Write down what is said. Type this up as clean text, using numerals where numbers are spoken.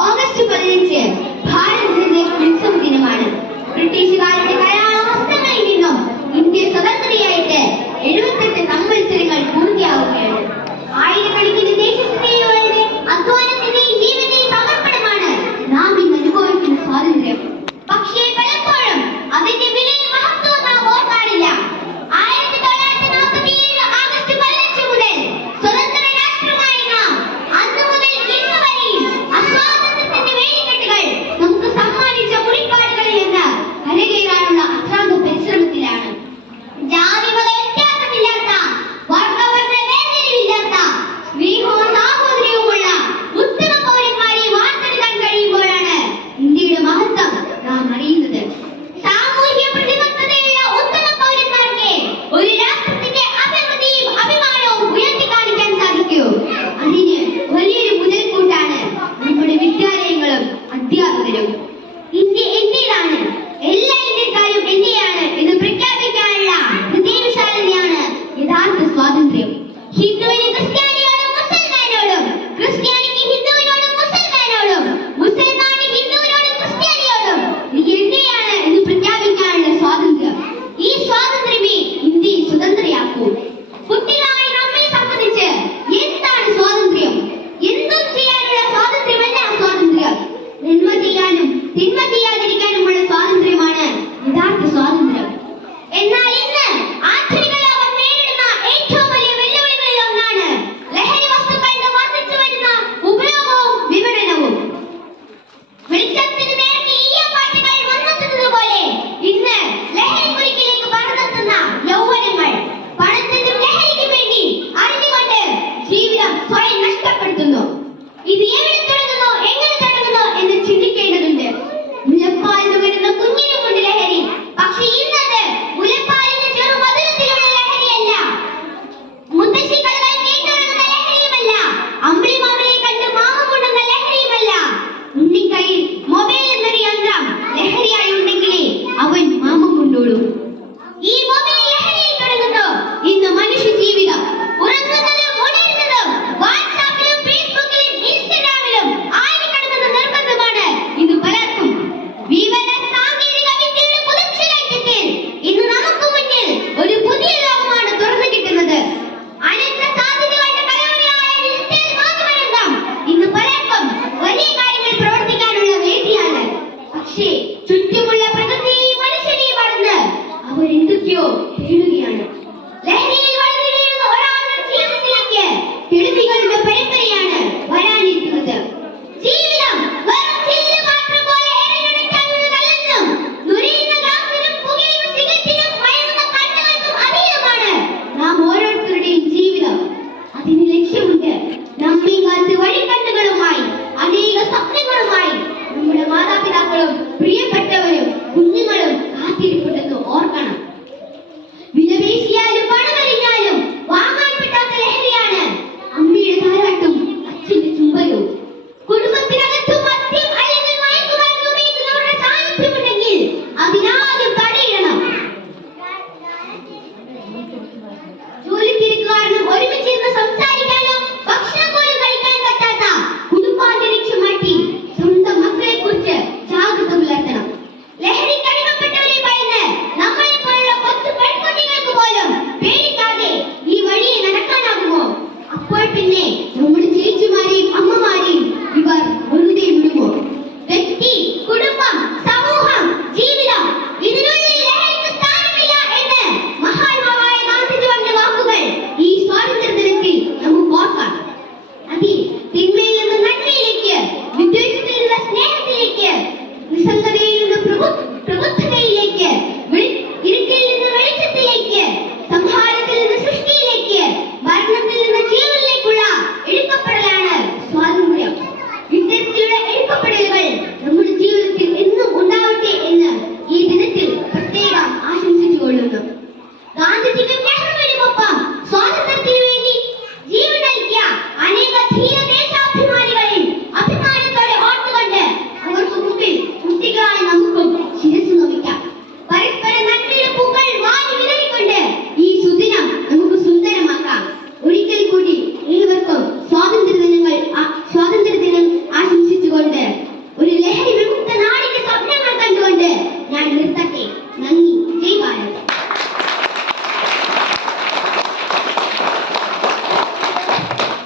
August 15 ഭാരതത്തിന്റെ ഉത്സവ ദിനമാണ്. ബ്രിട്ടീഷുകാരുടെ കരാള ഹസ്തങ്ങളിൽ നിന്നും ഇന്ത്യ സ്വതന്ത്രയായിട്ട് 78 സംവത്സരങ്ങൾ പൂർത്തിയാവുകയാണ്. ആയിരക്കണക്കിന് ദേശസ്നേഹികളുടെ അധ്വാനത്തിന്റെയും ജീവന്റെയും സമർപ്പണമാണ് നാം ഇന്ന് അനുഭവിക്കുന്ന സ്വാതന്ത്ര്യം. പക്ഷേ പലപ്പോഴും അതിന്റെ വിലയും മഹത്വവും നാം ഓർക്കാറില്ല. 1947 ആഗസ്റ്റ് 15 മുതൽ സ്വതന്ത്ര രാഷ്ട്രമായ നാം അന്ന് മുതൽ ഇന്ന് വരെയും അസ്വാതന്ത്ര്യത്തിന്റെ വേലിക്കെട്ടുകൾ നമുക്ക് സമ്മാനിച്ച മുറിപ്പാടുകളിൽ നിന്ന് കരകയറാനുള്ള അശ്രാന്ത പരിശ്രമത്തിലാണ്. ജാതിമത വ്യത്യാസമില്ലാത്ത, വർഗവർണ്ണ വേർതിരിവില്ലാത്ത, സ്നേഹവും സാഹോദര്യവുമുള്ള ഉത്തമ പൗരന്മാരെ വാർത്തെടുക്കാൻ കഴിയുമ്പോഴാണ് ഇന്ത്യയുടെ മഹത്വം നാം അറിയുന്നത്. സാമൂഹ്യ പ്രതിബദ്ധതയുള്ള ഉത്തമ പൗരന്മാർക്ക് ഒരു രാഷ്ട്രത്തിന്റെ അഭിവൃദ്ധിയും അഭിമാനവും ഉയർത്തിക്കാണിക്കാൻ സാധിക്കൂ. അതിന് വലിയൊരു മുതൽക്കൂട്ടാണ് നമ്മുടെ വിദ്യാലയങ്ങളും അധ്യാപകരും. ഇന്ത്യ എന്റേതാണ്, എല്ലാ ഇന്ത്യക്കാരും എന്റെയാണ് എന്ന് പ്രഖ്യാപിക്കാനുള്ള ഹൃദയവിശാലതയാണ് യഥാർത്ഥ സ്വാതന്ത്ര്യം. ഹിന്ദുവിന് ക്രിസ്ത്യാനിയോടും മുസൽമാനോടും, ക്രിസ്ത്യാനിക്ക് ഹിന്ദുവിനോടും മുസൽമാനോടും, മുസൽമാന് ഹിന്ദുവിനോടും ക്രിസ്ത്യാനിയോടും നീ എന്റെയാണ് എന്ന് പ്രഖ്യാപിക്കാനുള്ള സ്വാതന്ത്ര്യം. ഈ സ്വാതന്ത്ര്യമേ ഇന്ത്യയെ സ്വതന്ത്രയാക്കൂ. കുട്ടികളായ നമ്മെ സംബന്ധിച്ച് എന്താണ് സ്വാതന്ത്ര്യം? എന്തും ചെയ്യാനുള്ള സ്വാതന്ത്ര്യമല്ല സ്വാതന്ത്ര്യം. നന്മ ചെയ്യാനും തിന്മ ചെയ്യാതിരിക്കാനുമുള്ള സ്വാതന്ത്ര്യമാണ് യഥാർത്ഥ സ്വാതന്ത്ര്യം. എന്നാൽ ഇന്ന് ആധുനിക ലോകം നേരിടുന്ന ഏറ്റവും വലിയ വെല്ലുവിളികളിൽ ഒന്നാണ് ലഹരി വസ്തുക്കളുടെ വർദ്ധിച്ചു വരുന്ന ഉപയോഗവും വിപണനവും. വെളിച്ചത്തിന് നേർക്ക് ഈയപ്പാട്ടുകൾ വന്നെത്തുന്നത് പോലെ ഇന്ന് ലഹരി കുരുക്കിലേക്ക് പറന്നെത്തുന്ന യൗവനങ്ങൾ പണത്തിനും ലഹരിക്കും വേണ്ടി അറിഞ്ഞുകൊണ്ട് ജീവിതം സ്വയം നഷ്ടപ്പെടുത്തുന്നു. ഇത് എവിടെ തുടങ്ങുന്നു, എങ്ങനെ തുടങ്ങുന്നു എന്ന് ചിന്തിക്കേണ്ടതുണ്ട്. മുലപ്പാൽ നുകരുന്ന കുഞ്ഞിനുമുണ്ട് ലഹരി. പക്ഷെ ഇന്നത് മുലപ്പാലിന്റെ ചെറുമധുരത്തിലുള്ള ലഹരിയല്ല, മുത്തശ്ശിക്കളുകൾ കേട്ടുറങ്ങുന്ന ലഹരിയുമല്ല, അമ്പിളിമാമനെ കണ്ട് മാമം കൊണ്ടുന്ന ലഹരിയുമല്ല. ഉണ്ണിക്കൈയിൽ മൊബൈൽ എന്നൊരു യന്ത്രം ലഹരിയായി ഉണ്ടെങ്കിലേ അവൻ മാമം കൊണ്ടോളൂ. ഈ മൊബൈൽ ലഹരിയിൽ തുടങ്ങുന്നു ഇന്ന് മനുഷ്യ ജീവിതം. ഉറങ്ങുന്നതും ഉണരുന്നതും വാട്സാപ്പിലും ഫേസ്ബുക്കിലും ഇൻസ്റ്റഗ്രാമിലും ആയിരക്കണക്കിന് നിർബന്ധമാണ് ഇന്ന് പലർക്കും. വിവര സാങ്കേതിക വിദ്യയുടെ കുതിച്ചുകയറ്റത്തിൽ ഇന്ന് നമുക്ക് മുന്നിൽ ഒരു പുതിയ ലോകമാണ് തുറന്നു കിട്ടുന്നത്. അനന്ത സാധ്യതകളുടെ കലവറയായ ഡിജിറ്റൽ മാധ്യമരംഗം ഇന്ന് പലർക്കും വലിയ കാര്യങ്ങൾ പ്രവർത്തിക്കാനുള്ള വേദിയാണ്. പക്ഷേ ചുറ്റുമുള്ള പ്രകൃതിയെയും മനുഷ്യനെയും മറന്ന് അവരെന്തൊക്കെയോ തേടുകയാണ്. ലഹരിയിൽ വളർന്നു വീഴുന്ന ഒരാളുടെ ജീവിതത്തിലേക്ക് കെടുതികളുടെ പരമ്പരയാണ് വരാനിരിക്കുന്നത്. ജീവിതം വെറും ചില്ല് പാത്രം പോലെ എറിഞ്ഞെടുക്കാനുള്ളതല്ലെന്നും നുരയുന്ന ഗ്ലാസിനും പുകയുന്ന സിഗരറ്റിനും മയങ്ങുന്ന കണ്ണുകൾക്കും അതീതമാണ് നാം ഓരോരുത്തരുടെയും ജീവിതം. അതിന് ലക്ഷ്യമുണ്ട്. നമ്മെ കാത്ത് വഴിക്കണ്ണുകളുമായി അനേക സ്വപ്ന